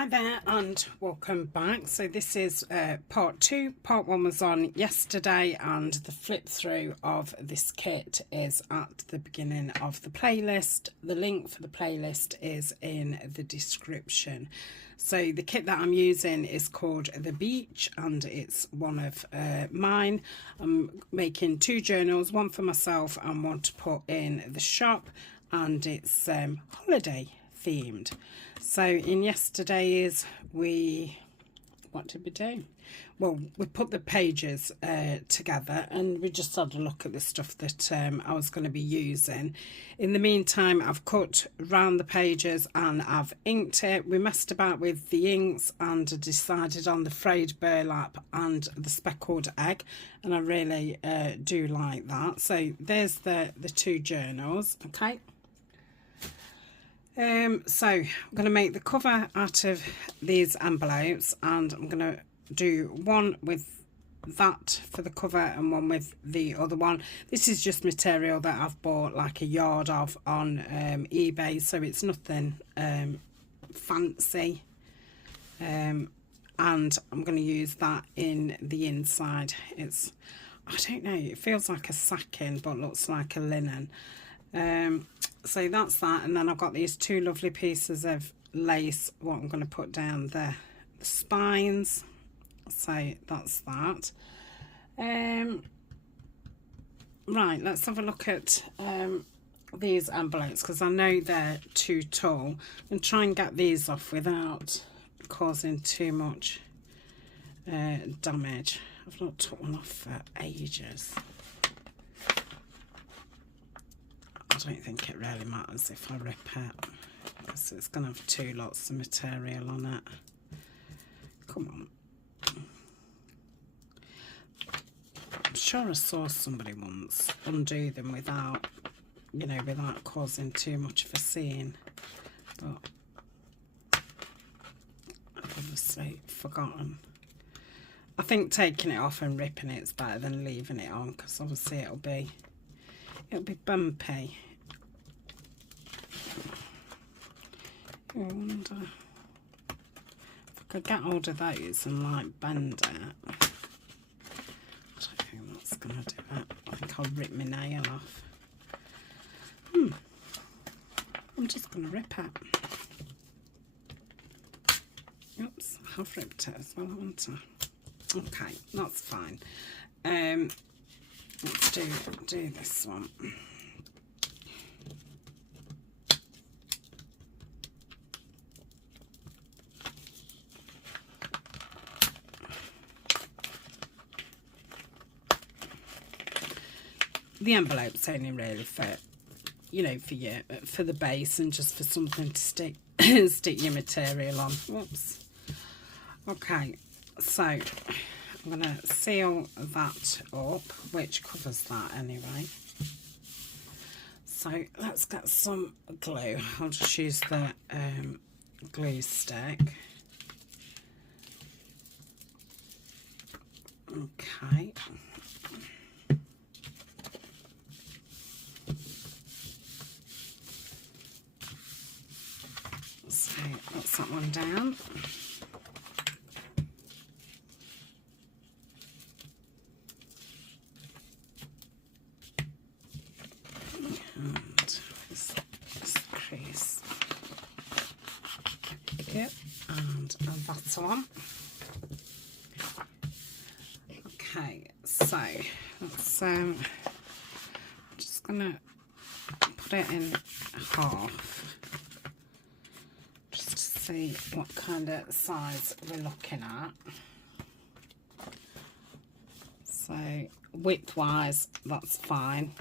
Hi there and welcome back. So this is part 2. Part 1 was on yesterday and the flip through of this kit is at the beginning of the playlist. The link for the playlist is in the description. So the kit that I'm using is called The Beach and it's one of mine. I'm making 2 journals, one for myself and one to put in the shop, and it's holiday themed. So in yesterday's what did we do? Well, we put the pages together and we just had a look at the stuff that I was going to be using. In the meantime, I've cut round the pages and I've inked it. We messed about with the inks and decided on the frayed burlap and the speckled egg, and I really do like that. So there's the 2 journals, okay. So I'm going to make the cover out of these envelopes, and I'm going to do one with that for the cover and one with the other one. This is just material that I've bought like a yard of on eBay, so it's nothing fancy, and I'm going to use that in the inside. It's, I don't know, it feels like a sacking but looks like a linen. So that's that, and then I've got these 2 lovely pieces of lace what I'm going to put down the spines, so that's that. Right, let's have a look at these envelopes because I know they're too tall, and try and get these off without causing too much damage. I've not took one off for ages. I don't think it really matters if I rip it because it's going to have 2 lots of material on it. Come on. I'm sure I saw somebody once undo them without, you know, without causing too much of a scene, but I've obviously forgotten. I think taking it off and ripping it is better than leaving it on because obviously it'll be bumpy. I wonder if I could get hold of those and like bend it. I don't think that's gonna do it. I think I'll rip my nail off. I'm just gonna rip it. Oops, I've ripped it as well, haven't I? Okay, that's fine. Let's do this one. The envelope's only really for, you know, for the base and just for something to stick stick your material on. Whoops. Okay, so I'm going to seal that up, which covers that anyway. So let's get some glue. I'll just use the glue stick. Okay. So that's that one down. And this crease. Yep, and that's on. Okay, so let's just gonna put it in half just to see what kind of size we're looking at. So width wise that's fine.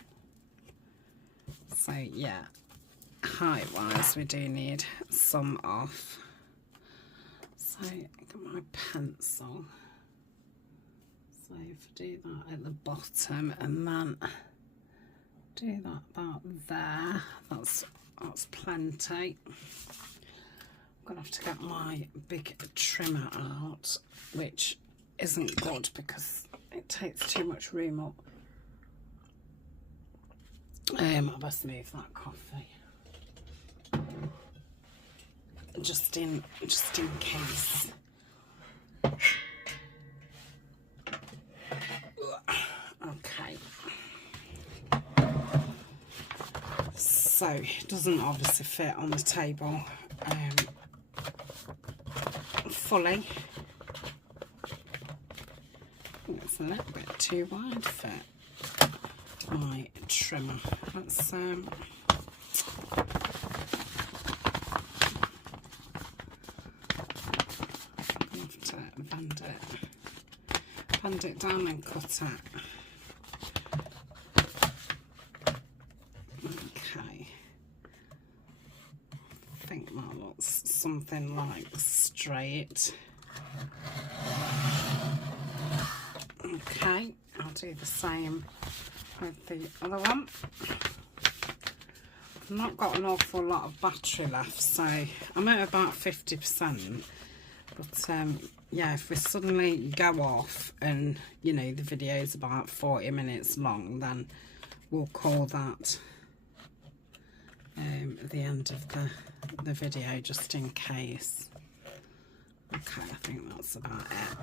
So yeah, height wise we do need some off. So I got my pencil. So if I do that at the bottom and then do that about there, that's plenty. I'm gonna have to get my big trimmer out, which isn't good because it takes too much room up. I best move that coffee. just in case. Okay. So it doesn't obviously fit on the table fully. It's a little bit too wide for my trimmer. Let's have to bend it down and cut it. Okay, I think that looks something like straight. Okay, I'll do the same with the other one. I've not got an awful lot of battery left, so I'm at about 50%. But yeah, if we suddenly go off and, you know, the video is about 40 minutes long, then we'll call that the end of the video, just in case. Okay, I think that's about it.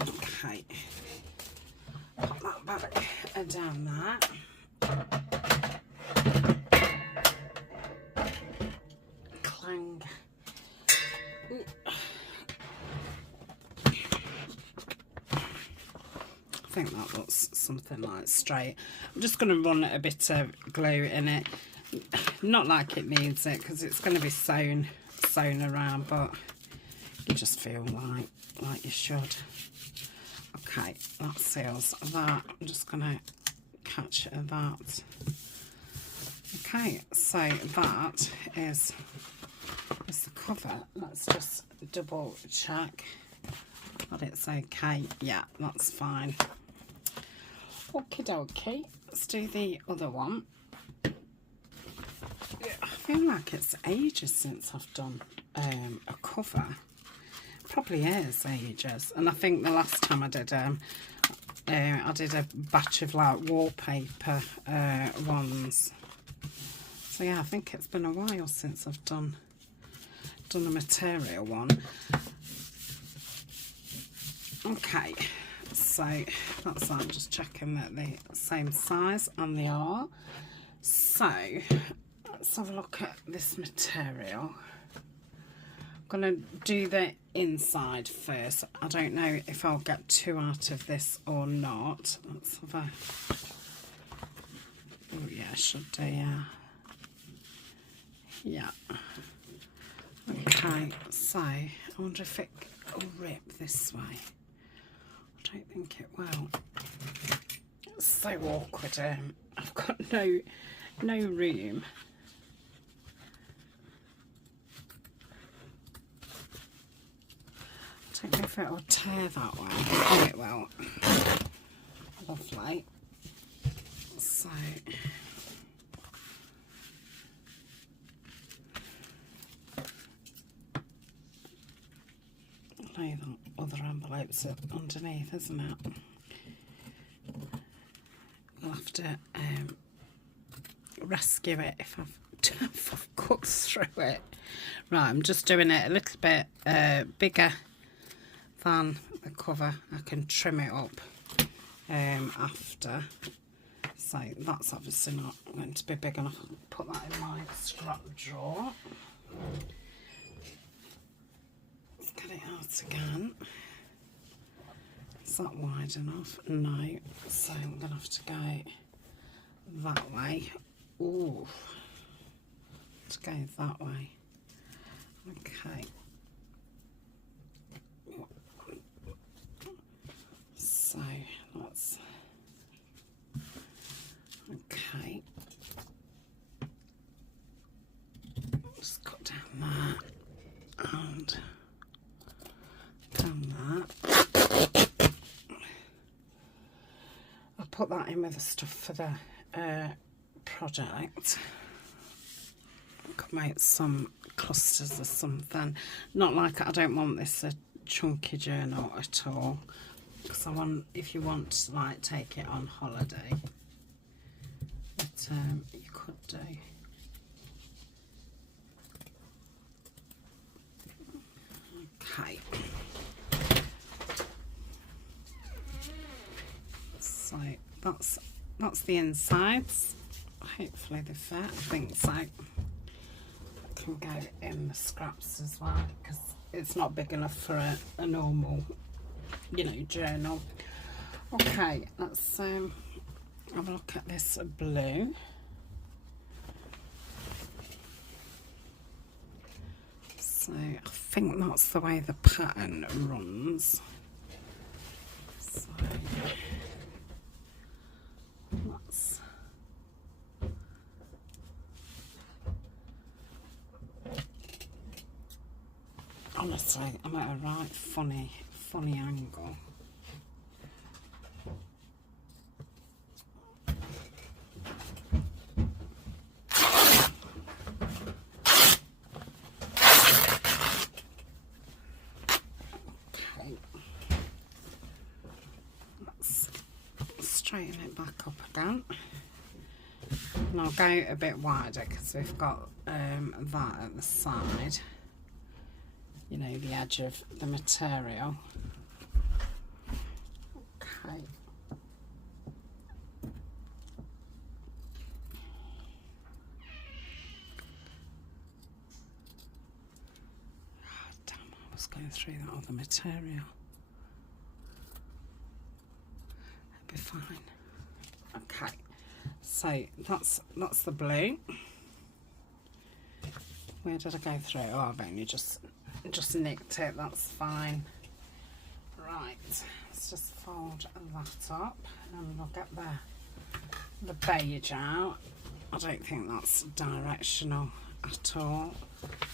Okay, put that back down there. Clang. Ooh. I think that looks something like straight. I'm just going to run a bit of glue in it. Not like it needs it, because it's going to be sewn around, but you just feel like you should. Okay, that seals that. I'm just going to catch that. Okay, so that is the cover. Let's just double check that it's okay. Yeah, that's fine. Okie dokie, let's do the other one. I feel like it's ages since I've done a cover. Probably is ages, and I think the last time I did a batch of like wallpaper ones. So yeah, I think it's been a while since I've done a material one. Okay, so that's that. I'm just checking that they're the same size, and they are. So let's have a look at this material. I'm going to do the inside first. I don't know if I'll get two out of this or not. Let's have a... Oh yeah, I should do, yeah. Yeah. Okay, so I wonder if it will rip this way. I don't think it will. It's so awkward. I've got no room. I don't know if it will tear that way. Oh, it will. Lovely. So lay the other envelopes underneath, isn't it? I'll have to rescue it if I've cut through it. Right, I'm just doing it a little bit bigger than the cover. I can trim it up after. So that's obviously not going to be big enough. I'll put that in my scrap drawer. Let's get it out again. Is that wide enough? No. So I'm going to have to go that way. Ooh. Let's go that way. Okay. So that's okay. Just cut down that and down that. I'll put that in with the stuff for the project. I could make some clusters or something. Not like, I don't want this a chunky journal at all, because I want, if you want to like take it on holiday, but you could do. Okay. So that's the insides. Hopefully they fit. I think so. Can go in the scraps as well because it's not big enough for a normal, you know, journal. Okay, let's have a look at this blue. So I think that's the way the pattern runs. So that's honestly, I'm at a right funny angle. Straighten it back up again, and I'll go a bit wider because we've got that at the side, you know, the edge of the material. Okay. Oh, damn, I was going through that other material. Be fine. Okay, so that's the blue. Where did I go through? Oh, I've only just nicked it. That's fine. Right, let's just fold that up, and we'll get the beige out. I don't think that's directional at all.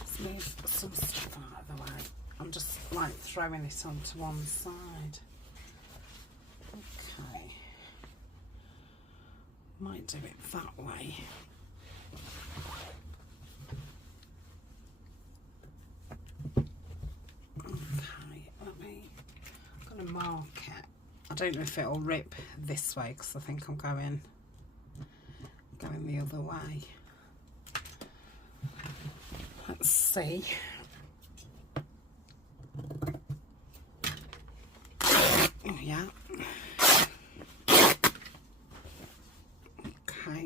Let's move some stuff out of the way. I'm just like throwing it onto one side. Okay, might do it that way. Okay, I'm gonna mark it. I don't know if it'll rip this way because I think I'm going the other way. Let's see. Oh yeah. Okay.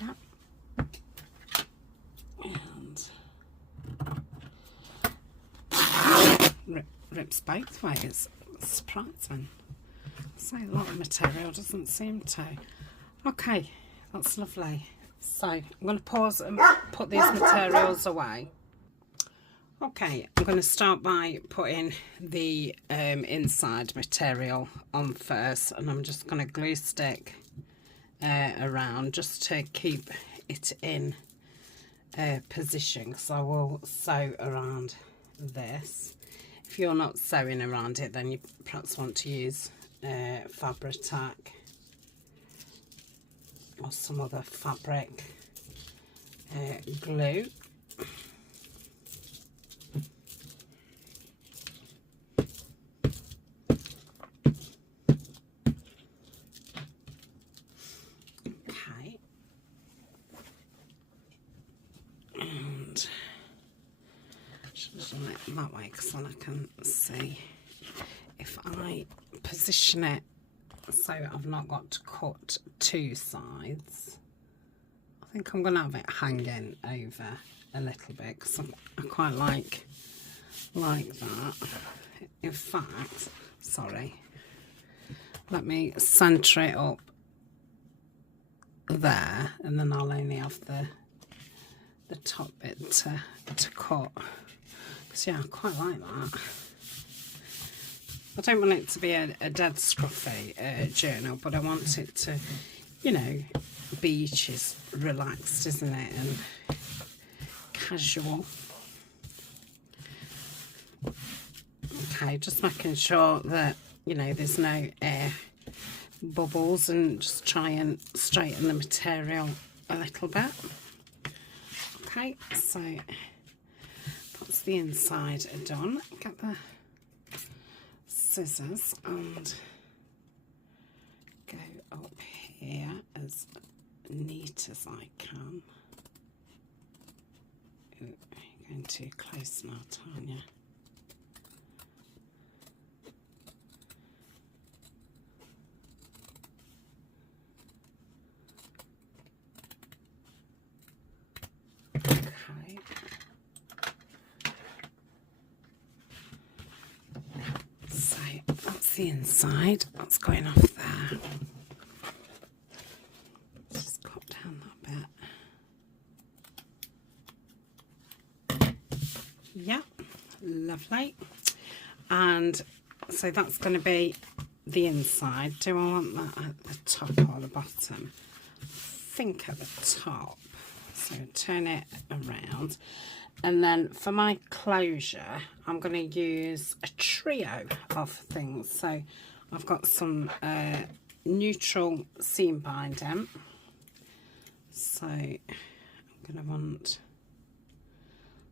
Yeah. And rips both ways. Surprising. So a lot of material doesn't seem to. Okay, that's lovely. So I'm going to pause and put these materials away. Okay, I'm going to start by putting the inside material on first, and I'm just going to glue stick around just to keep it in position, because I will sew around this. If you're not sewing around it, then you perhaps want to use Fabri-Tac or some other fabric glue. Okay, and just run it that way because then I can see. If I position it so I've not got to cut two sides, I think I'm going to have it hanging over a little bit because I quite like that. In fact, sorry, let me centre it up there, and then I'll only have the top bit to cut. So yeah, I quite like that. I don't want it to be a dead scruffy journal, but I want it to, you know, beach is relaxed, isn't it, and casual. Okay, just making sure that, you know, there's no air bubbles, and just try and straighten the material a little bit. Okay, so that's the inside done. Get the scissors and here as neat as I can. Ooh, you're going too close now, Tania. Okay. So that's the inside. That's going off there. Just cut down that bit. Yeah, lovely. And so that's going to be the inside. Do I want that at the top or the bottom? I think at the top. So turn it around. And then for my closure, I'm going to use a trio of things. So I've got some neutral seam binding. So I'm going to want,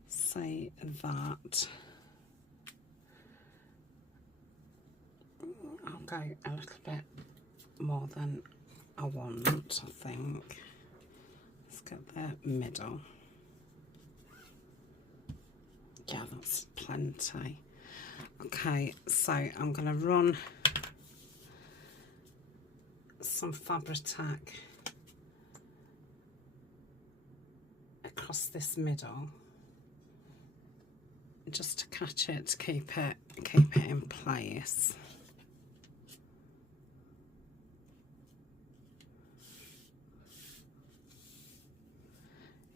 say, that. I'll go a little bit more than I want, I think. Let's get the middle. Yeah, that's plenty. Okay, so I'm going to run some Fabri-Tac across this middle, just to catch it, to keep it in place.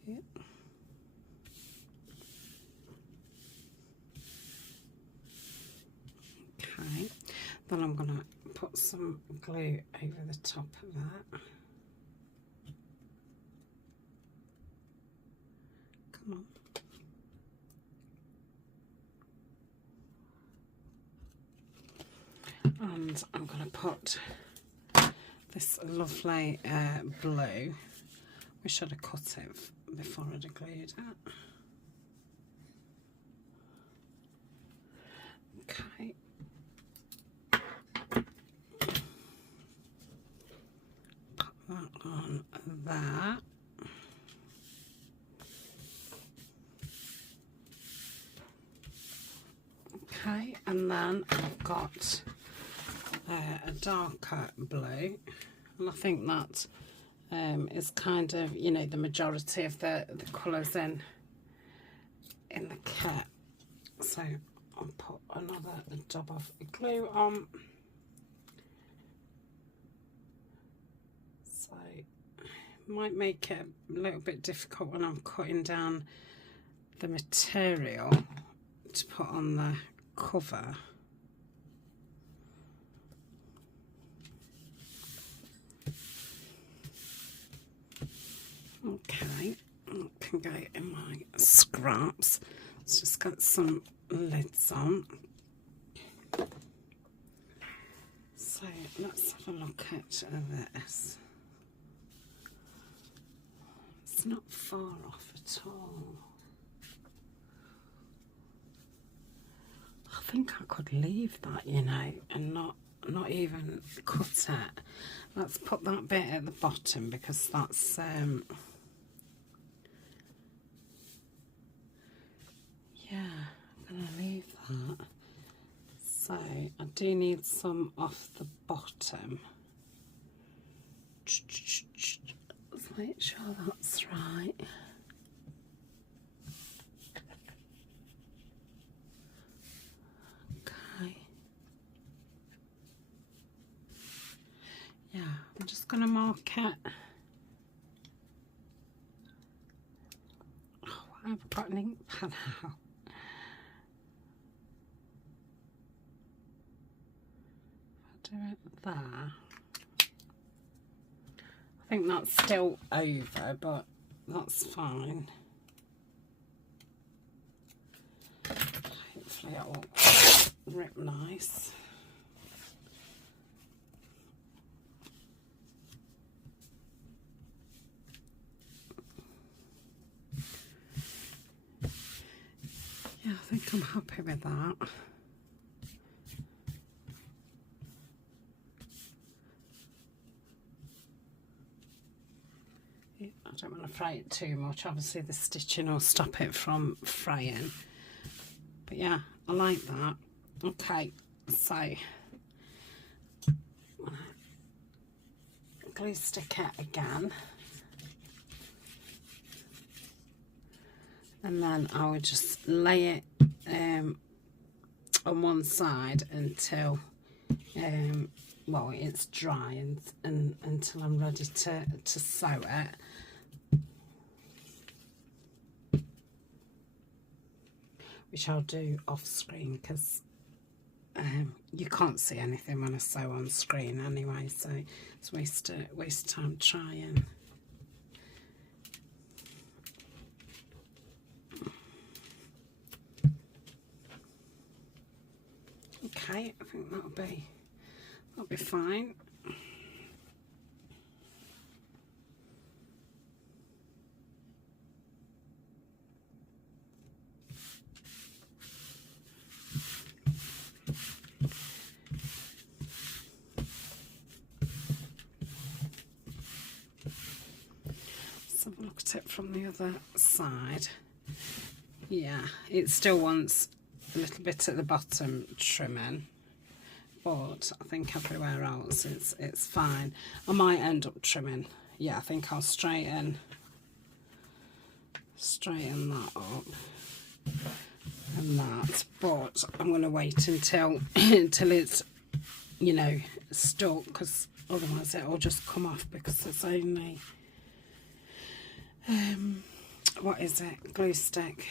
Yep. Okay, then I'm going to put some glue over the top of that. Come on. And I'm going to put this lovely blue. Wish I'd have cut it before I'd have glued it. Okay. Put that on there. Okay, and then I've got a darker blue, and I think that is kind of, you know, the majority of the colours in the kit. So I'll put another dab of glue on. So might make it a little bit difficult when I'm cutting down the material to put on the cover. Okay, that can go in my scraps. Let's just get some lids on. So let's have a look at this. It's not far off at all. I think I could leave that, you know, and not even cut it. Let's put that bit at the bottom because that's yeah, I'm gonna leave that. So I do need some off the bottom. Let's make sure that's right. Okay. Yeah, I'm just gonna mark it. Oh, I've got an ink pen out. Do it there. I think that's still over, but that's fine. Hopefully it'll rip nice. Yeah, I think I'm happy with that. I don't want to fray it too much. Obviously the stitching will stop it from fraying. But yeah, I like that. Okay, so glue stick it again. And then I would just lay it on one side until well, it's dry and until I'm ready to sew it, which I'll do off screen because you can't see anything when I sew on screen anyway, so it's waste of time trying. Okay, I think that'll be fine. Let's have a look at it from the other side. Yeah, it still wants a little bit at the bottom trimming, but I think everywhere else it's fine. I might end up trimming. Yeah, I think I'll straighten that up and that, but I'm going to wait until it's, you know, stuck, because otherwise it'll just come off, because it's only what is it, glue stick.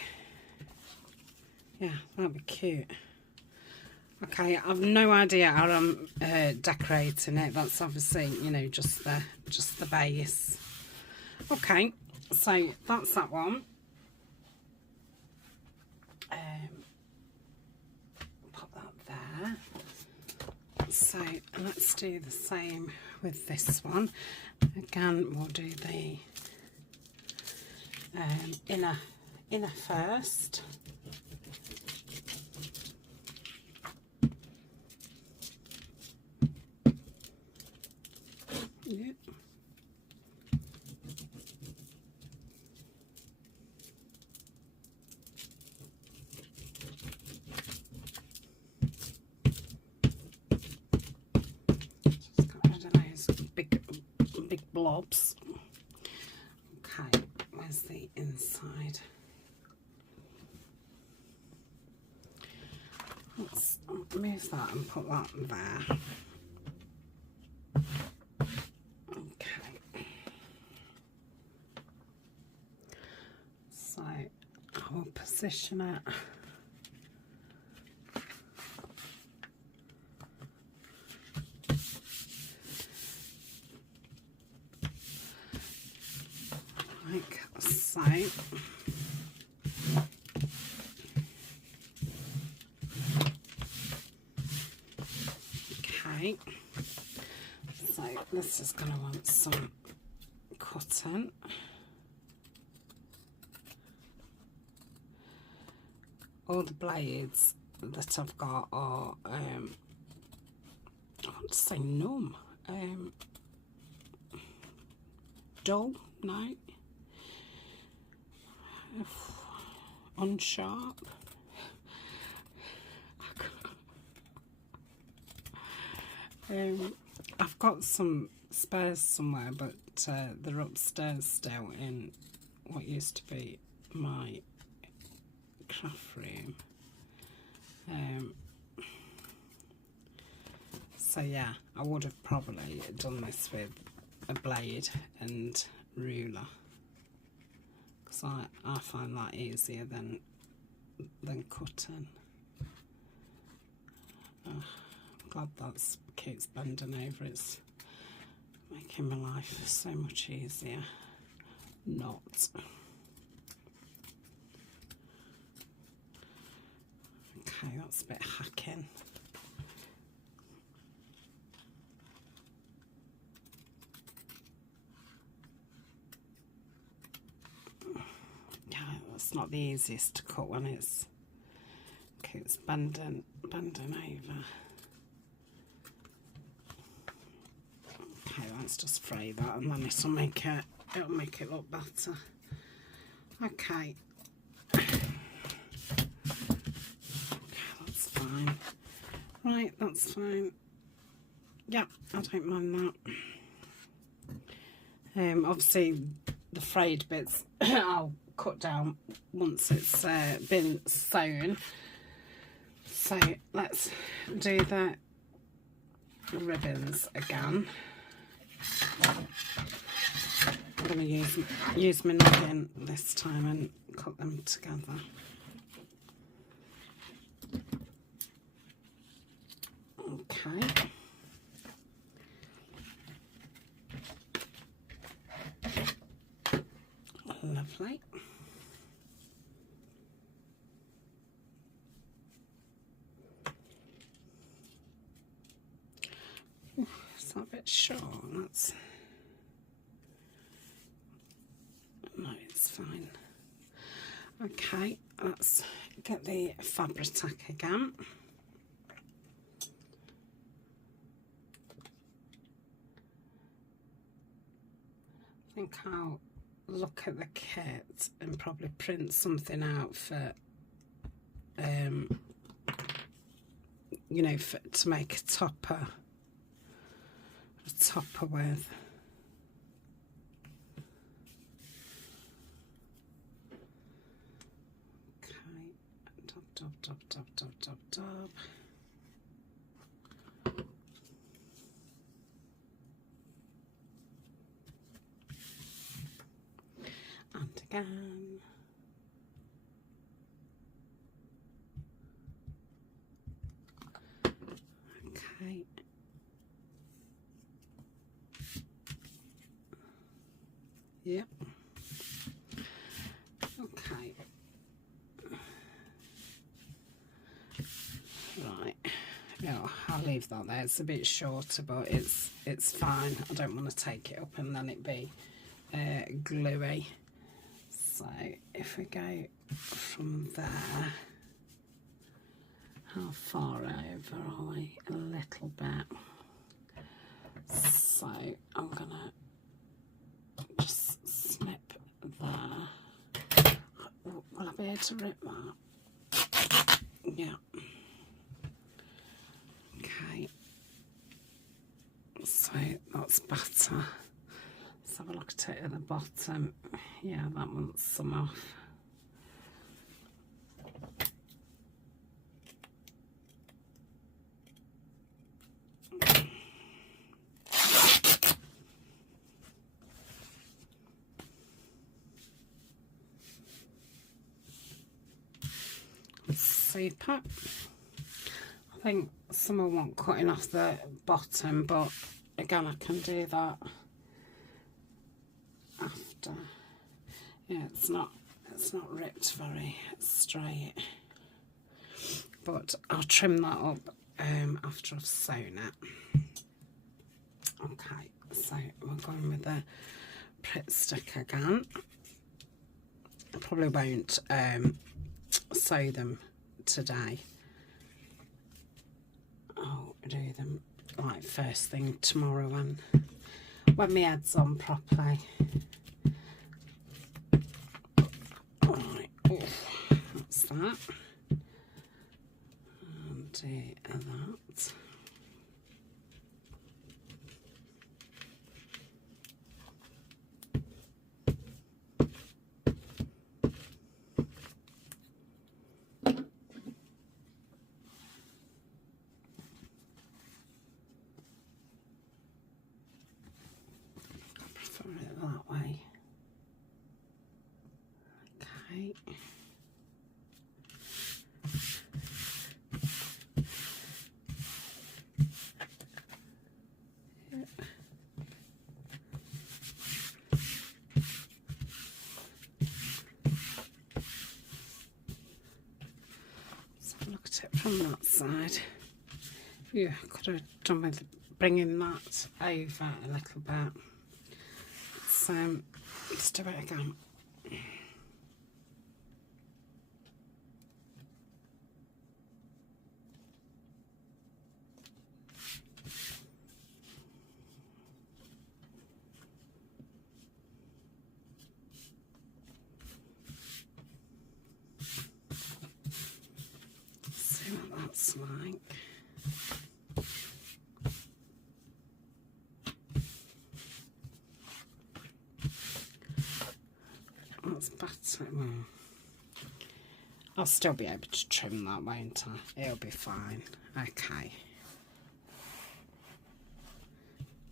Yeah, that'd be cute. Okay, I've no idea how I'm decorating it. That's obviously, you know, just the base. Okay, so that's that one. Put that there. So let's do the same with this one. Again, we'll do the inner first. Yep. Just got rid of those big blobs. Okay, where's the inside? Let's move that and put that there. I will position it like so. Okay, so this is going to want some cotton. All the blades that I've got are, I want to say numb, dull, no, unsharp. I've got some spares somewhere, but they're upstairs still in what used to be my craft room. So yeah, I would have probably done this with a blade and ruler, because I find that easier than cutting. I'm glad that keeps bending over. It's making my life so much easier. Not. Okay, that's a bit hacking. Yeah, that's not the easiest to cut when it's keeps bending over. Okay, let's just fray that, and then this will make it it'll make it look better. Okay. That's fine. Right, that's fine. Yeah, I don't mind that. Obviously the frayed bits I'll cut down once it's been sewn. So let's do the ribbons again. I'm going to use my noggin this time and cut them together. Okay. Lovely. Ooh, it's not a bit short. That's... No, it's fine. Okay, let's get the fabric tack again. I think I'll look at the kit and probably print something out for, you know, to make a topper with. Okay, dab. And again. Okay. Yep. Okay. Right. No, I'll leave that there. It's a bit shorter, but it's fine. I don't want to take it up and then it be gluey. So if we go from there, how far over are we? A little bit. So I'm gonna just snip there. Will I be able to rip that? Yeah. Okay. So that's better. Let's have a look at it at the bottom. Yeah, that wants some off. Super. I think someone want cutting off the bottom, but again I can do that after. Yeah, it's not ripped very straight, but I'll trim that up after I've sewn it. Okay, so we're going with the Pritt stick again. I probably won't sew them today. I'll do them like first thing tomorrow when my head's on properly. Right, oh, that's that. And do that. That way. Okay. Yep. Let's have a look at it from that side. Yeah, could have done with bringing that over a little bit. Let's do it again. that's better. Well, I'll still be able to trim that, won't I? It'll be fine. Okay.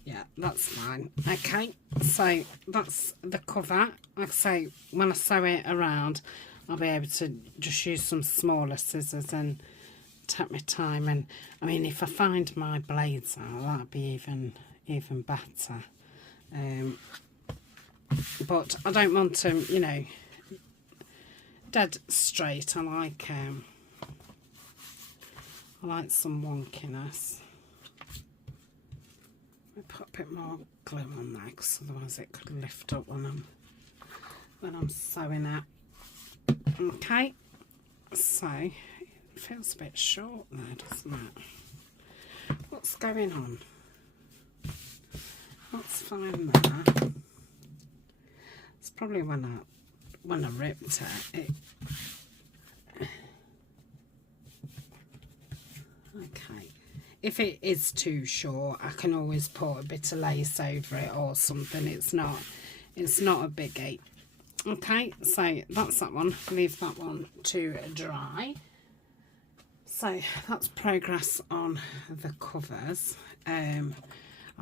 Yeah, that's fine. Okay, so that's the cover. Like I say, when I sew it around, I'll be able to just use some smaller scissors and take my time. And I mean, if I find my blades out, that'd be even better. But I don't want them, you know, dead straight. I like some wonkiness. I put a bit more glue on there, because otherwise it could lift up when I'm sewing it. Okay, so it feels a bit short there, doesn't it? What's going on? Let's find there. It's probably when I ripped it. Okay. If it is too short, I can always put a bit of lace over it or something. It's not a biggie. Okay, so that's that one. Leave that one to dry. So that's progress on the covers. I'm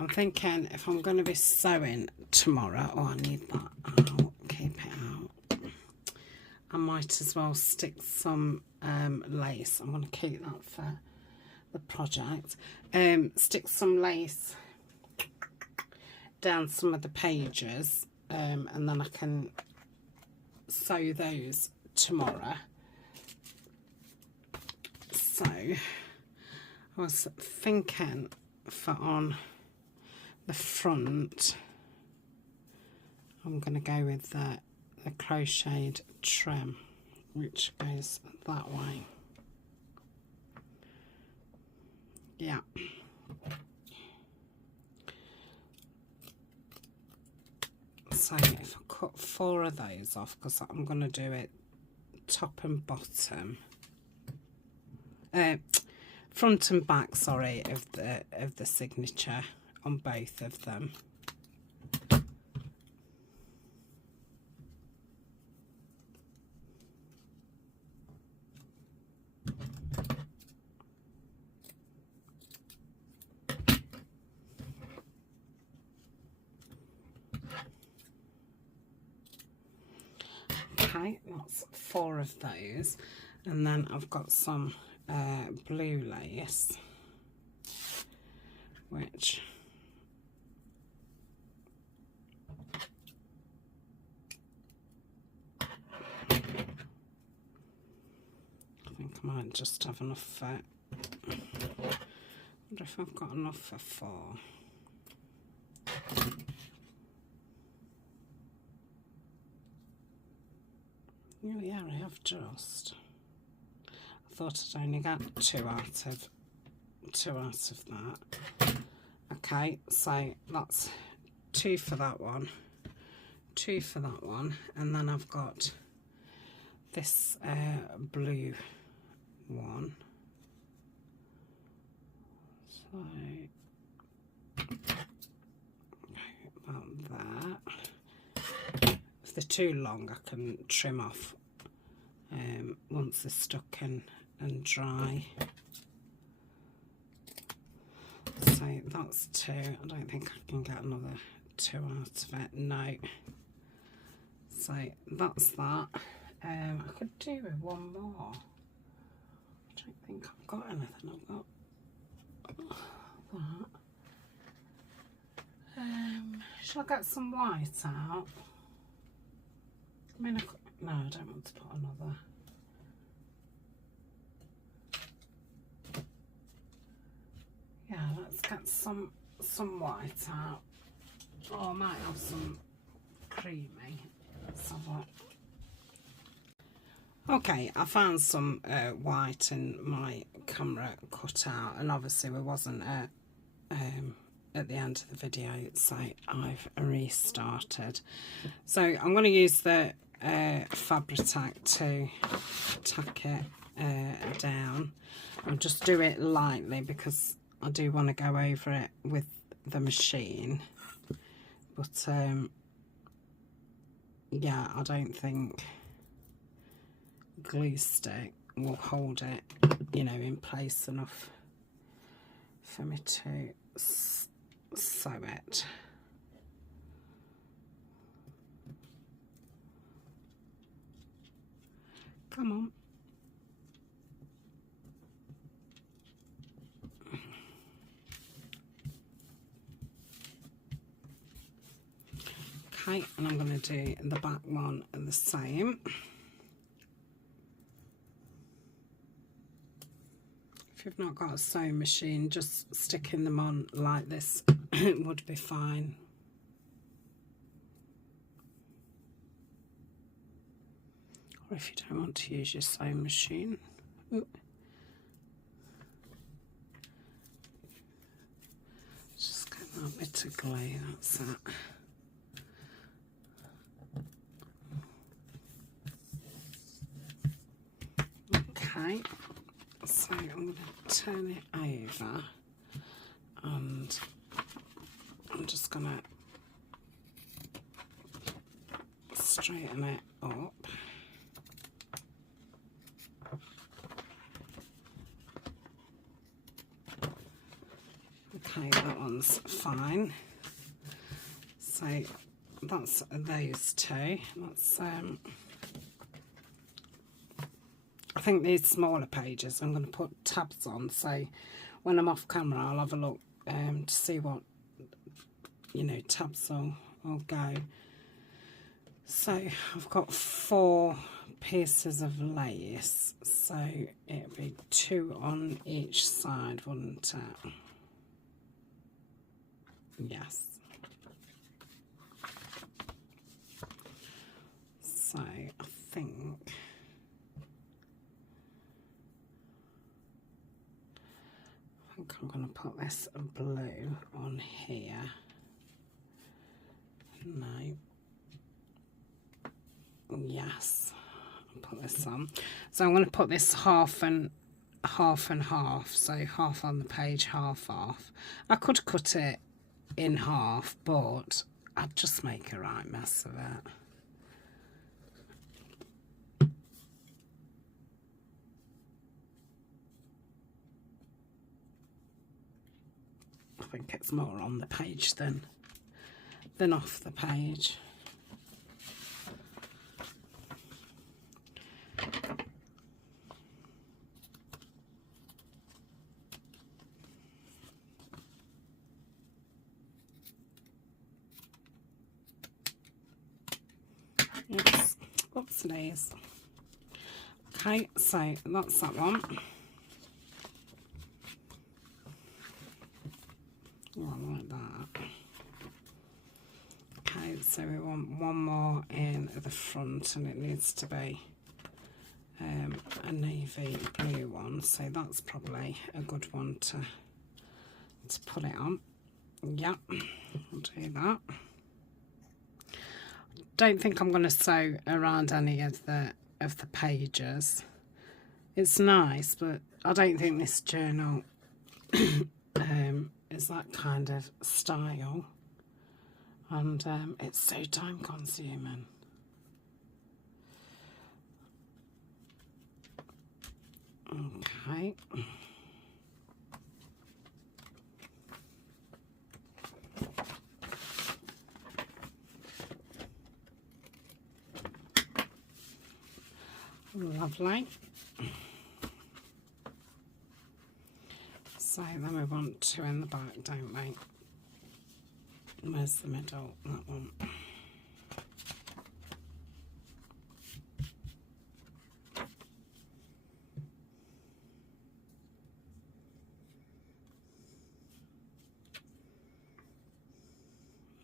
thinking if I'm going to be sewing tomorrow, oh, I need that out, keep it out. I might as well stick some lace. I'm going to keep that for the project. Stick some lace down some of the pages, and then I can sew those tomorrow. So I was thinking for on the front, I'm going to go with the crocheted trim, which goes that way. Yeah. So if I cut 4 of those off, because I'm going to do it top and bottom, front and back, sorry, of the signature on both of them. Okay, that's 4 of those, and then I've got some blue lace, which I think I might just have enough for, I wonder if I've got enough for 4. Oh yeah, I have just. I thought I'd only got 2 out of that. Okay, so that's 2 for that one, 2 for that one, and then I've got this blue one. So about that. If they're too long, I can trim off once they're stuck in and dry. So that's 2. I don't think I can get another 2 out of it. No. So that's that. I could do with 1 more. I don't think I've got anything. I've got that. Shall I get some white out? I mean, no, I don't want to put another. Yeah, let's get some white out. Oh, I might have some creamy. Let's have a look. Okay, I found some white in my camera cutout, and obviously we wasn't at the end of the video, so I've restarted. So I'm going to use the Fabri-Tac to tack it down. I'll just do it lightly because I do want to go over it with the machine, but yeah, I don't think glue stick will hold it, you know, in place enough for me to sew it. Come on. Okay, and I'm going to do the back one the same. If you've not got a sewing machine, just sticking them on like this would be fine. Or if you don't want to use your sewing machine, just get that bit of glue, that's it. Okay, so I'm going to turn it over and I'm just going to straighten it up. Okay, that one's fine. So that's those two. That's I think these smaller pages I'm going to put tabs on, so when I'm off camera I'll have a look to see what, you know, tabs will go. So I've got 4 pieces of lace, so it'd be 2 on each side, wouldn't it? Yes. So I think I'm going to put this blue on here. No. Yes. I'll put this on. So I'm going to put this half and half. So half on the page, half off. I could cut it in half, but I'd just make a right mess of it. I think it's more on the page than off the page. Oops, oopsies. Okay, so that's that one. Oh, I like that. Okay, so we want one more in the front, and it needs to be a navy blue one, so that's probably a good one to put it on. Yep, I'll do that. Don't think I'm going to sew around any of the pages. It's nice, but I don't think this journal is that kind of style, and it's so time consuming. Okay. Lovely. So then we want 2 in the back, don't we? Where's the middle? That one.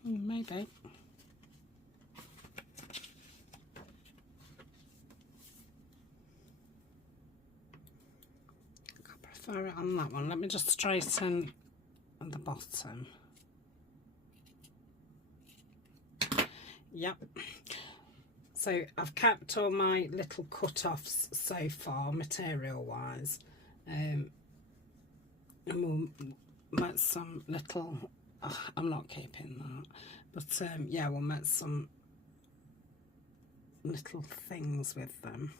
Maybe. I prefer it on that one. Let me just straighten the bottom. Yep. So I've kept all my little cut-offs so far, material-wise. And we'll make some little... Oh, I'm not keeping that. But yeah, we'll make some little things with them.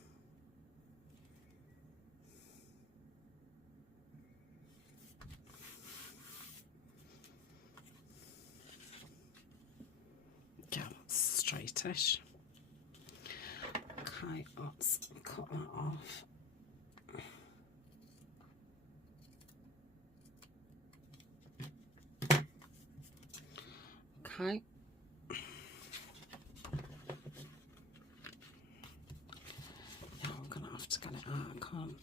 Yeah, that's straightish. Okay, let's cut that off. Okay. Yeah, I'm gonna have to get it out. I can't.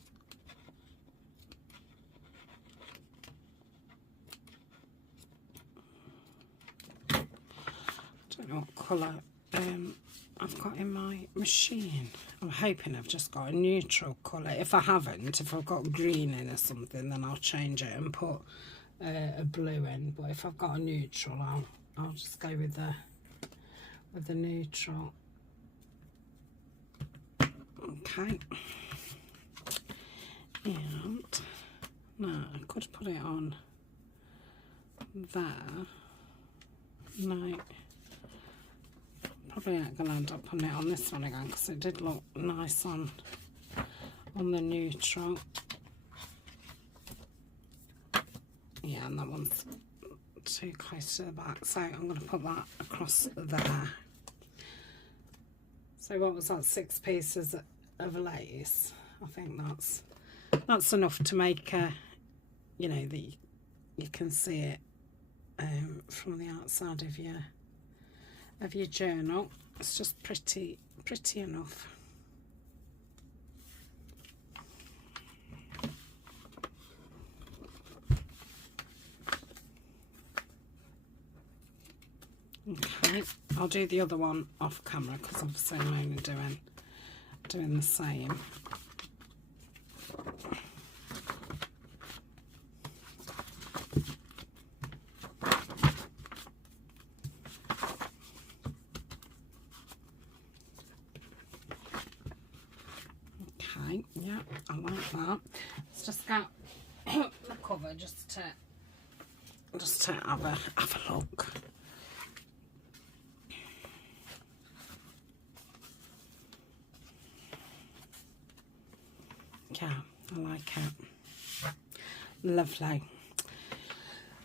I don't know what colour I've got in my machine. I'm hoping I've just got a neutral colour. If I haven't, if I've got green in or something, then I'll change it and put a blue in. But if I've got a neutral, I'll just go with the neutral. Okay. And now I could put it on there. No. Probably not going to end up putting it on this one again because it did look nice on the neutral. Yeah, and that one's too close to the back, so I'm going to put that across there. So what was that, 6 pieces of lace? I think that's enough to make a, you know, that you can see it from the outside of your journal. It's just pretty enough. Okay, I'll do the other one off camera because obviously I'm only doing the same. Okay, yeah, I like that. Let's just get the cover just to have a look. Yeah, I like it. Lovely.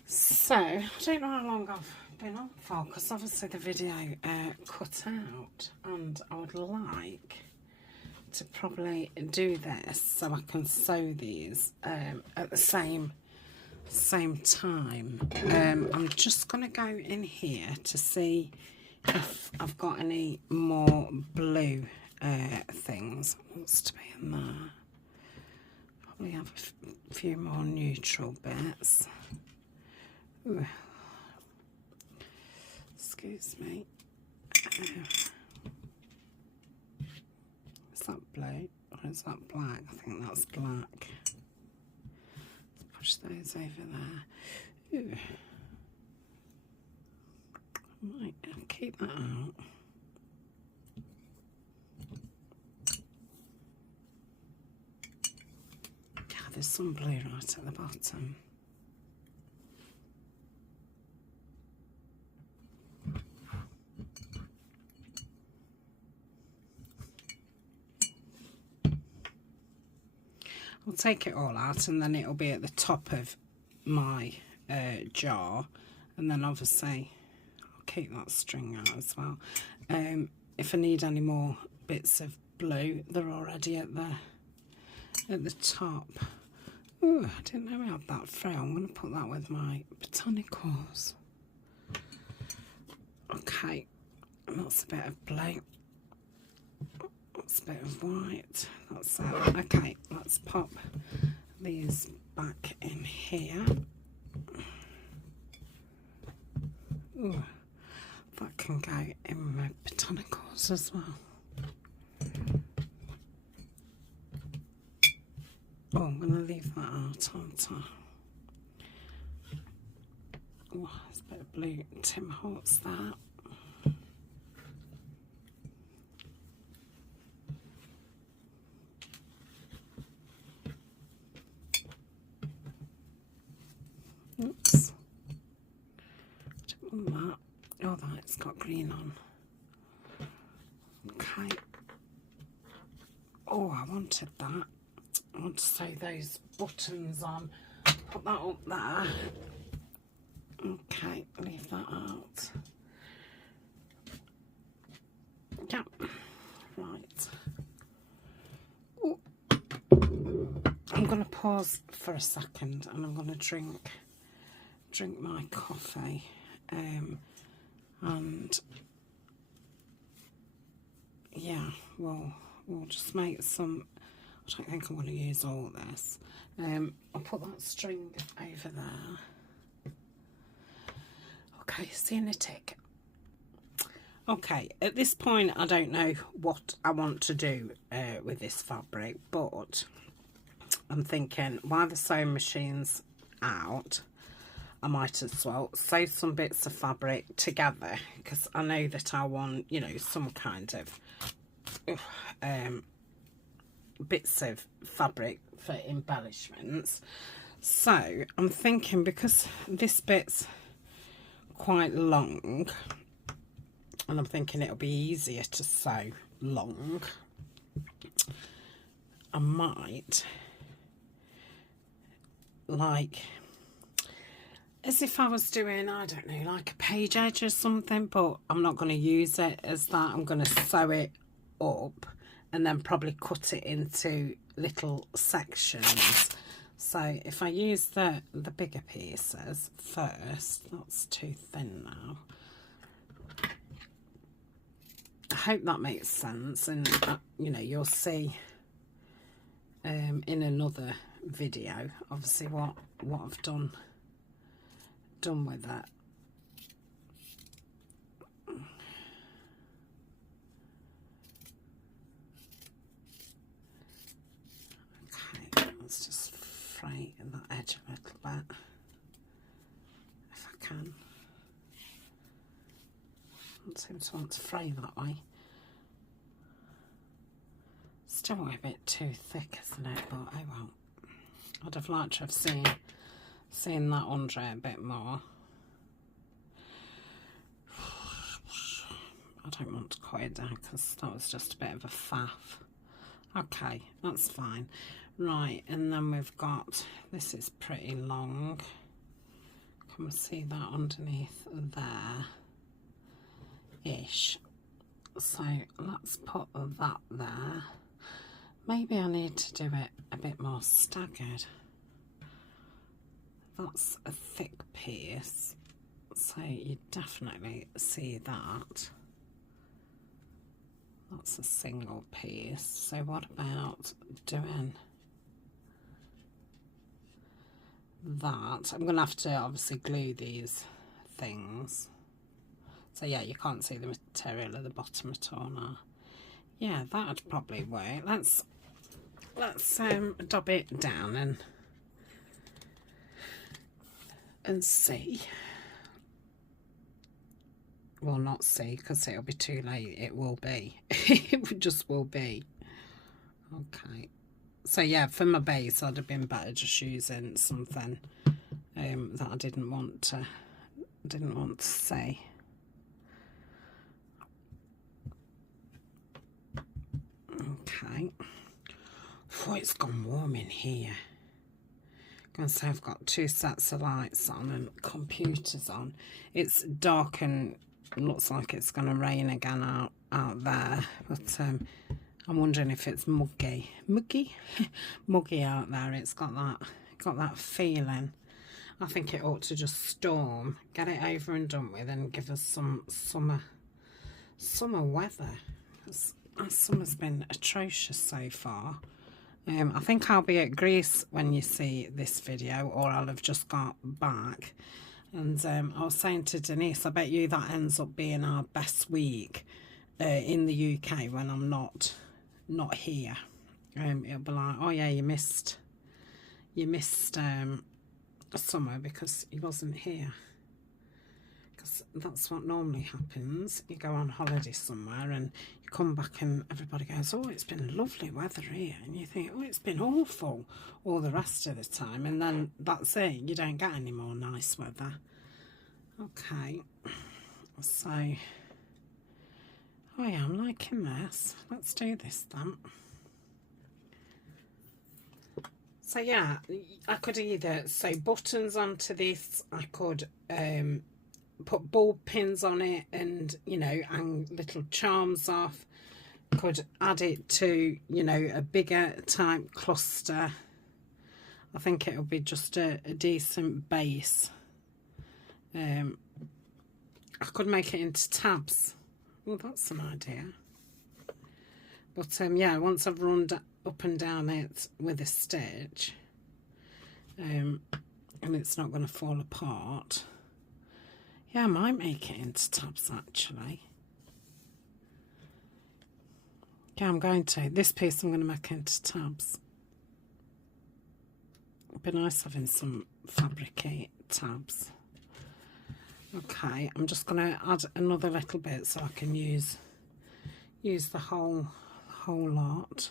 So, I don't know how long I've been on for because obviously the video cut out, and I would like to probably do this so I can sew these at the same time. I'm just going to go in here to see if I've got any more blue things. Wants to be in there. Probably have a few more neutral bits. Ooh. Excuse me. Is that blue or is that black? I think that's black. Let's push those over there. Ooh. I might keep that out. Yeah, there's some blue right at the bottom. I'll take it all out and then it'll be at the top of my jar, and then obviously I'll keep that string out as well. If I need any more bits of blue, they're already at the top. Ooh, I didn't know we had that frill. I'm going to put that with my botanicals. Okay, that's a bit of blue. That's a bit of white. That's it. Okay, let's pop these back in here. Ooh, that can go in my botanicals as well. Oh, I'm going to leave that out, aren't I? Oh, there's a bit of blue Tim Hortons there. Oops. Don't want that. Oh, that's got green on. Okay. Okay. Oh, I wanted that. I want to sew those buttons on. Put that up there. Okay, leave that out. Yep. Right. Ooh. I'm going to pause for a second and I'm going to drink my coffee. And yeah, we'll just make some. I don't think I'm going to use all this. I'll put that string over there. Okay, see you in a tick. Okay, at this point I don't know what I want to do with this fabric, but I'm thinking while the sewing machine's out, I might as well sew some bits of fabric together, because I know that I want, you know, some kind of bits of fabric for embellishments. So I'm thinking, because this bit's quite long and I'm thinking it'll be easier to sew long, I might, like, as if I was doing, I don't know, like a page edge or something, but I'm not going to use it as that. I'm going to sew it up and then probably cut it into little sections. So if I use the bigger pieces first, that's too thin now. I hope that makes sense, and you know, you'll see in another video obviously what I've done with it. Okay, let's just fray that edge a little bit if I can. I don't seem to want to fray that way. Still a bit too thick, isn't it? But oh well. I'd have liked to have seen that under it a bit more. I don't want to cut it down because that was just a bit of a faff. Okay, that's fine. Right, and then we've got, this is pretty long. Can we see that underneath there? Ish. So let's put that there. Maybe I need to do it a bit more staggered. That's a thick piece, so you definitely see that. That's a single piece. So what about doing that? I'm going to have to obviously glue these things. So yeah, you can't see the material at the bottom at all now. Yeah, that'd probably work. Let's dab it down and see. Well, not see, because it'll be too late. It will be. It just will be. Okay. So yeah, for my base, I'd have been better just using something that I didn't want to see. Okay. Oh, it's gone warm in here. I'm going to say I've got 2 sets of lights on and computers on. It's dark and looks like it's going to rain again out there. But I'm wondering if it's muggy out there. It's got that feeling. I think it ought to just storm, get it over and done with, and give us some summer weather. Our summer's been atrocious so far. I think I'll be at Greece when you see this video, or I'll have just got back. And I was saying to Denise, I bet you that ends up being our best week in the UK when I'm not here. It'll be like, oh yeah, you missed summer because you wasn't here. Because that's what normally happens. You go on holiday somewhere and you come back and everybody goes, oh, it's been lovely weather here, and you think, oh, it's been awful all the rest of the time, and then that's it, you don't get any more nice weather. Okay, so Oh yeah, I'm liking this. Let's do this then. So yeah, I could either sew buttons onto this, I could put bulb pins on it and, you know, and little charms off. Could add it to, you know, a bigger type cluster. I think it'll be just a decent base. I could make it into tabs. Well, that's an idea. But yeah, once I've run up and down it with a stitch, and it's not going to fall apart. Yeah, I might make it into tabs actually. Yeah, I'm going to. This piece I'm going to make into tabs. It'd be nice having some fabricy tabs. Okay, I'm just going to add another little bit so I can use the whole lot.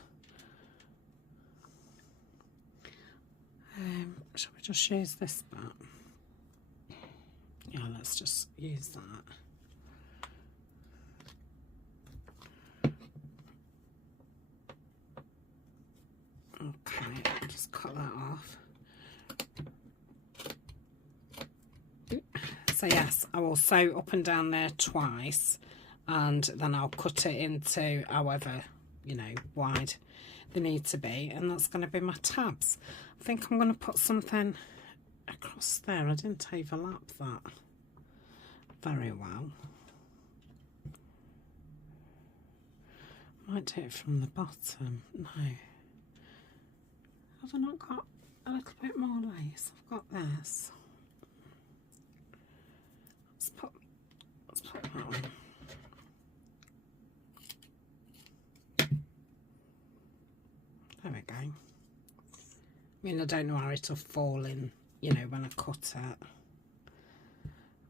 Shall we just use this bit? Yeah, let's just use that. Okay, just cut that off. So yes, I will sew up and down there twice, and then I'll cut it into however, you know, wide they need to be, and that's going to be my tabs. I think I'm going to put something across there. I didn't overlap that very well. Might do it from the bottom. No. Have I not got a little bit more lace? I've got this. Let's put that on. There we go. I mean, I don't know how it'll fall in, you know, when I cut it.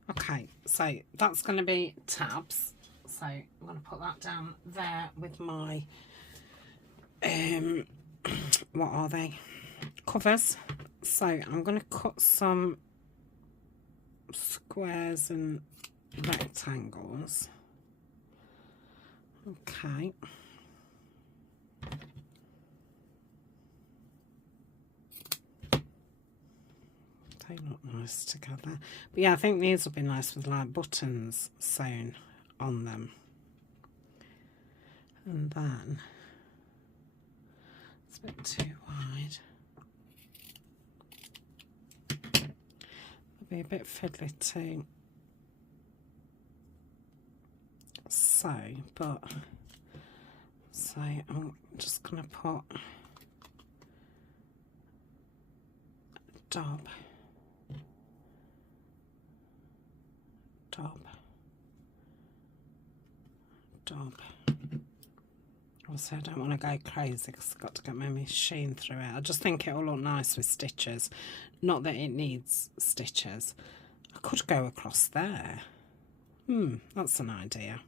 Okay, so that's going to be tabs. So I'm going to put that down there with my, what are they? Covers. So I'm going to cut some squares and rectangles. Okay. They look nice together. But yeah, I think these will be nice with like buttons sewn on them. And then it's a bit too wide. It'll be a bit fiddly too. So, but so I'm just gonna put a dab. Also, I don't want to go crazy because I've got to get my machine through it. I just think it'll look nice with stitches. Not that it needs stitches. I could go across there. That's an idea.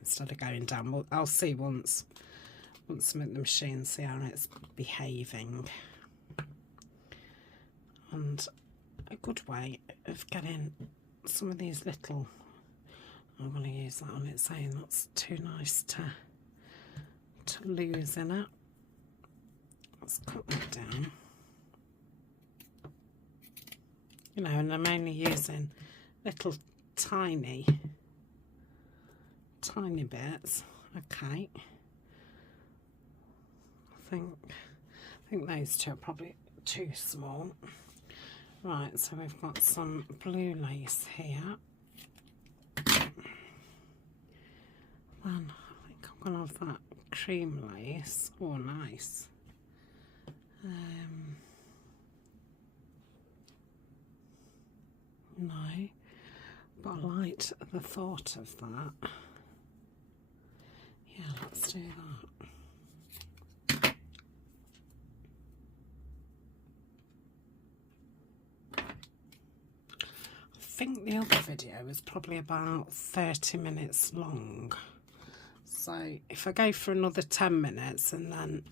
Instead of going down, well, I'll see once I'm at the machine, see how it's behaving. And a good way of getting some of these little, I'm going to use that on its own, that's too nice to lose in it. Let's cut that down. You know, and I'm only using little tiny bits. Okay. I think those two are probably too small. Right, so we've got some blue lace here. Then I think I'm gonna have that cream lace. Oh, nice. No, but I liked the thought of that. Yeah, let's do that. I think the other video was probably about 30 minutes long. So if I go for another 10 minutes and then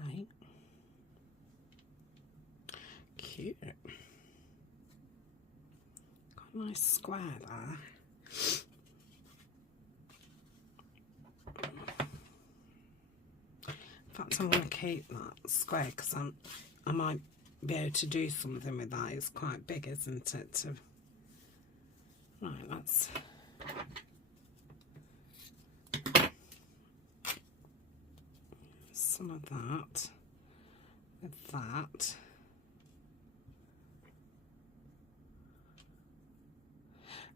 Okay. Cute. Got a nice square there. In fact, I'm going to keep that square because I might be able to do something with that. It's quite big, isn't it? Right, let's... some of that with that.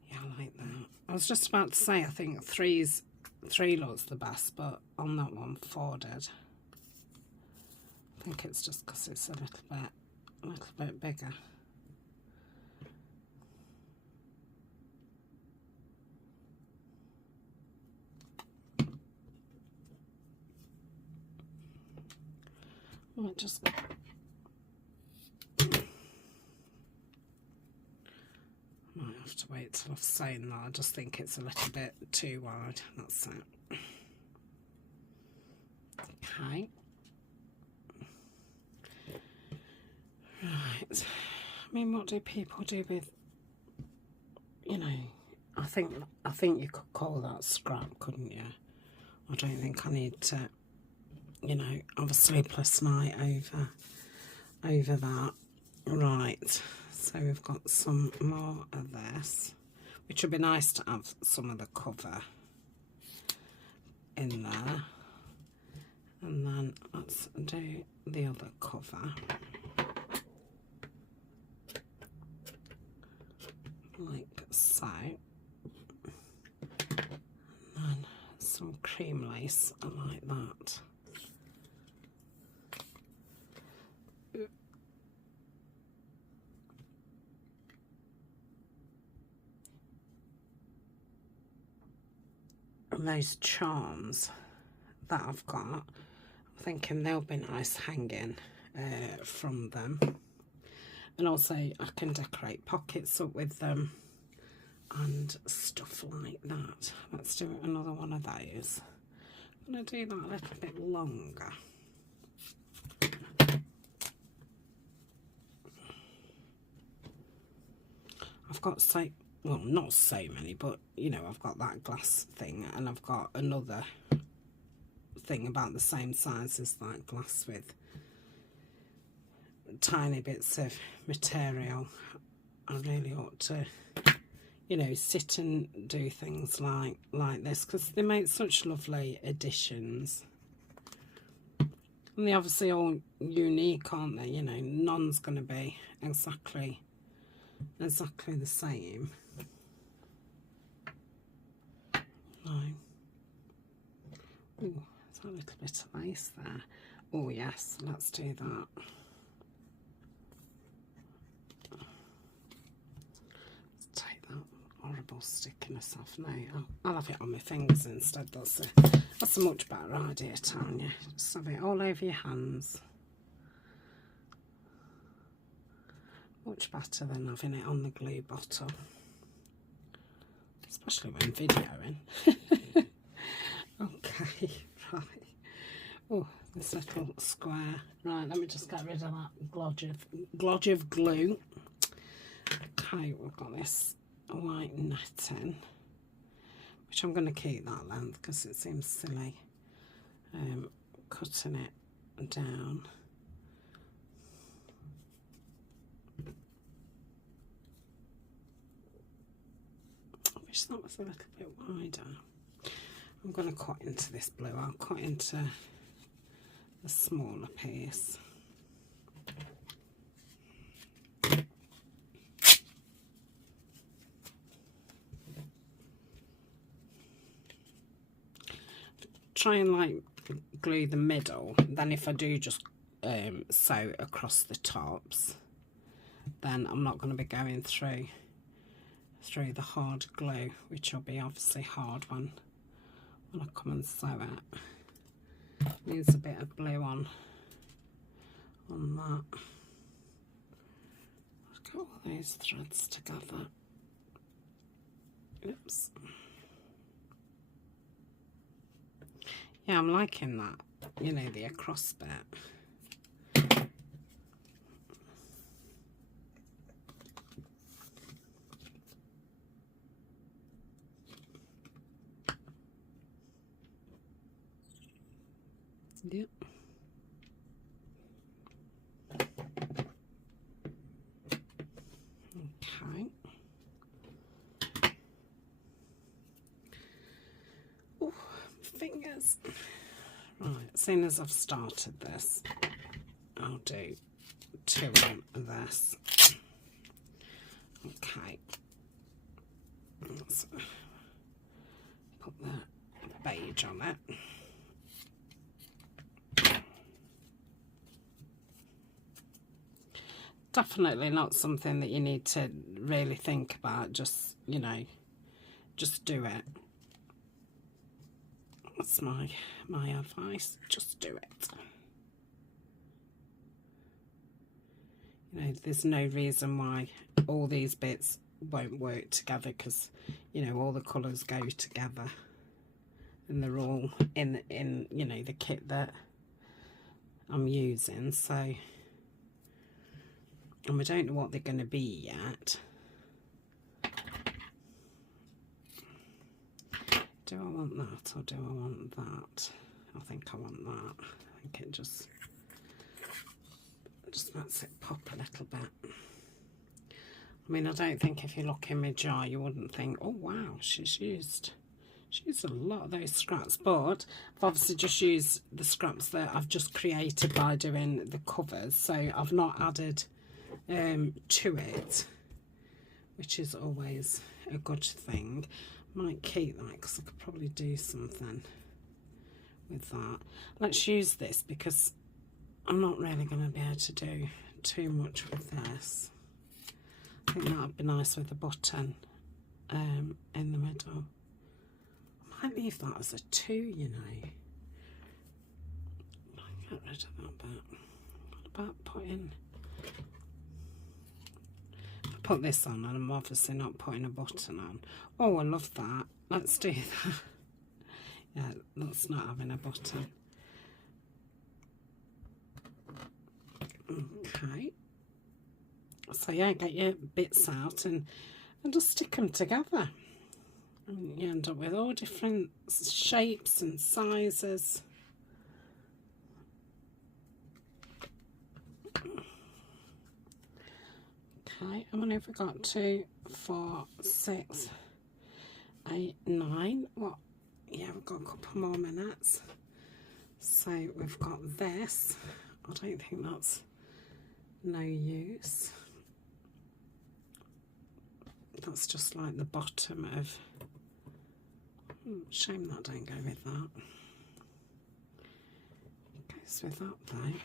Yeah, I like that. I was just about to say I think 3 looks the best, but on that one 4 did. I think it's just because it's a little bit bigger. Might just might have to wait till I've sewn that. I just think it's a little bit too wide. That's it. Okay. Right. I mean, what do people do with, you know, I think you could call that scrap, couldn't you? I don't think I need to, you know, have a sleepless night over that. Right. So we've got some more of this, which would be nice to have some of the cover in there. And then let's do the other cover. Like so. And then some cream lace like that. And those charms that I've got, I'm thinking they'll be nice hanging from them. And also I can decorate pockets up with them and stuff like that. Let's do another one of those. I'm going to do that a little bit longer. I've got well, not so many, but you know, I've got that glass thing, and I've got another thing about the same size as that glass with tiny bits of material. I really ought to, you know, sit and do things like this, because they make such lovely additions. And they're obviously all unique, aren't they? You know, none's going to be exactly the same. No. Ooh, there's a little bit of lace there. Oh yes, let's do that. Let's take that horrible stickiness off now. I'll have it on my fingers instead. That's a much better idea, Tania. Just have it all over your hands. Much better than having it on the glue bottle. Especially when videoing. Okay, right. Oh, this little square. Right, let me just get rid of that glodge of glue. Okay, we've got this white netting, which I'm going to keep that length because it seems silly cutting it down. I wish that was a little bit wider. I'm going to cut into this blue. I'll cut into the smaller piece. Try and like glue the middle. Then if I do just sew across the tops, then I'm not going to be going through the hard glue, which will be obviously hard when I come and sew it. Needs a bit of blue on that. I've got all those threads together. Oops. Yeah, I'm liking that you know, the across bit. Yep. Okay. Oh, fingers. Right, as soon as I've started this, I'll do 2 of this. Okay. Let's put the beige on it. Definitely not something that you need to really think about, just, you know, just do it. That's my advice, just do it. You know, there's no reason why all these bits won't work together, because, you know, all the colours go together and they're all in you know, the kit that I'm using. So, and we don't know what they're going to be yet. Do I want that or do I want that? I think I want that. I think it just lets it pop a little bit. I mean, I don't think if you look in my jar you wouldn't think, oh wow, she's used a lot of those scraps, but I've obviously just used the scraps that I've just created by doing the covers, so I've not added to it, which is always a good thing. Might keep that because I could probably do something with that. Let's use this because I'm not really going to be able to do too much with this. I think that would be nice with a button in the middle. I might leave that as a 2, you know. Get rid of that bit. What about putting... Put this on, and I'm obviously not putting a button on. Oh, I love that. Let's do that. Yeah, that's not having a button. Okay. So yeah, get your bits out and just stick them together. And you end up with all different shapes and sizes. Okay, and whenever we got 2, 4, 6, 8, 9. Well, yeah, we've got a couple more minutes. So we've got this. I don't think that's no use. That's just like the bottom of... shame that don't go with that. It goes with that though.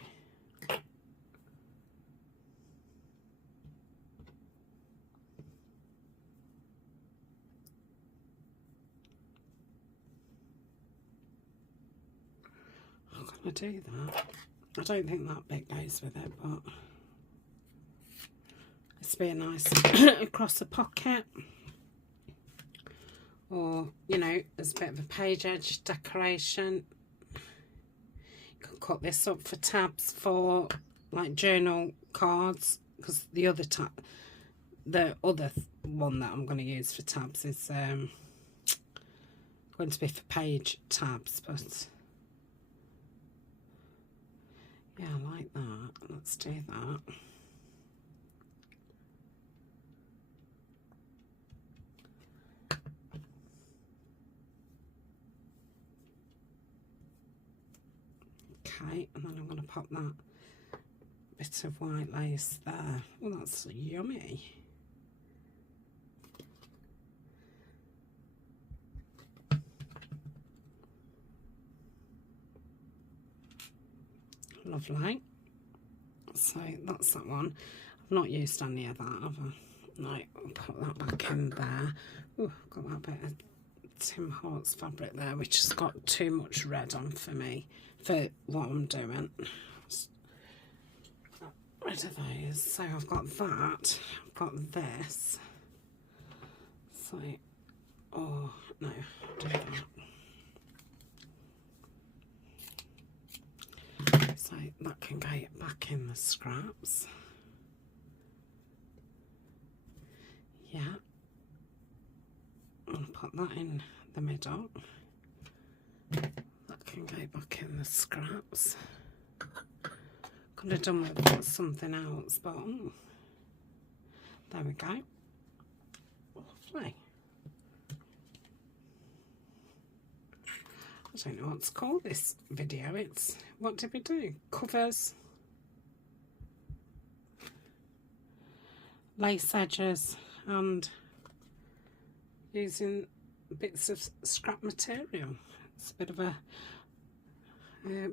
I do that. I don't think that bit goes with it, but it's be a nice across the pocket, or you know, as a bit of a page edge decoration. You can cut this up for tabs for like journal cards, because the other one that I'm going to use for tabs is going to be for page tabs, but yeah, I like that. Let's do that. Okay, and then I'm going to pop that bit of white lace there. Oh, that's yummy. Lovely. So that's that one. I've not used any of that, have I? No, I'll put that back in there. Oh, got that bit of Tim Holtz fabric there, which has got too much red on for me, for what I'm doing. Just get rid of those. So I've got that, I've got this. So, oh, no, do that. So that can go back in the scraps. Yeah. I'll put that in the middle. That can go back in the scraps. Could have done with something else, but there we go. Lovely. I don't know what to call this video. It's, what did we do? Covers, lace edges, and using bits of scrap material. It's a bit of a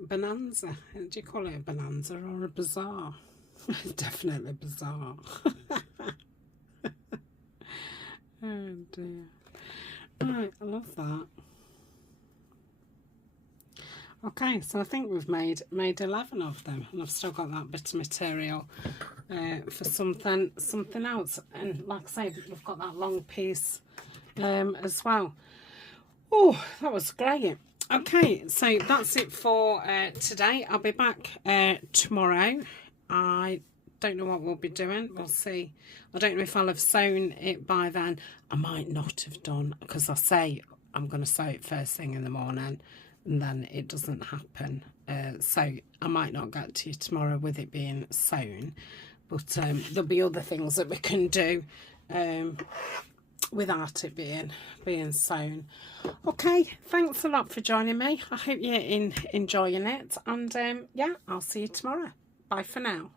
bonanza. Do you call it a bonanza or a bazaar? Definitely bazaar. Oh dear. Right, I love that. Okay, so I think we've made 11 of them, and I've still got that bit of material for something else. And like I say, we've got that long piece as well. Oh, that was great. Okay, so that's it for today. I'll be back tomorrow. I don't know what we'll be doing. We'll see. I don't know if I'll have sewn it by then. I might not have done, because I say I'm going to sew it first thing in the morning, and then it doesn't happen. So I might not get to you tomorrow with it being sewn, but there'll be other things that we can do without it being sewn. Okay, thanks a lot for joining me. I hope you're enjoying it, and yeah, I'll see you tomorrow. Bye for now.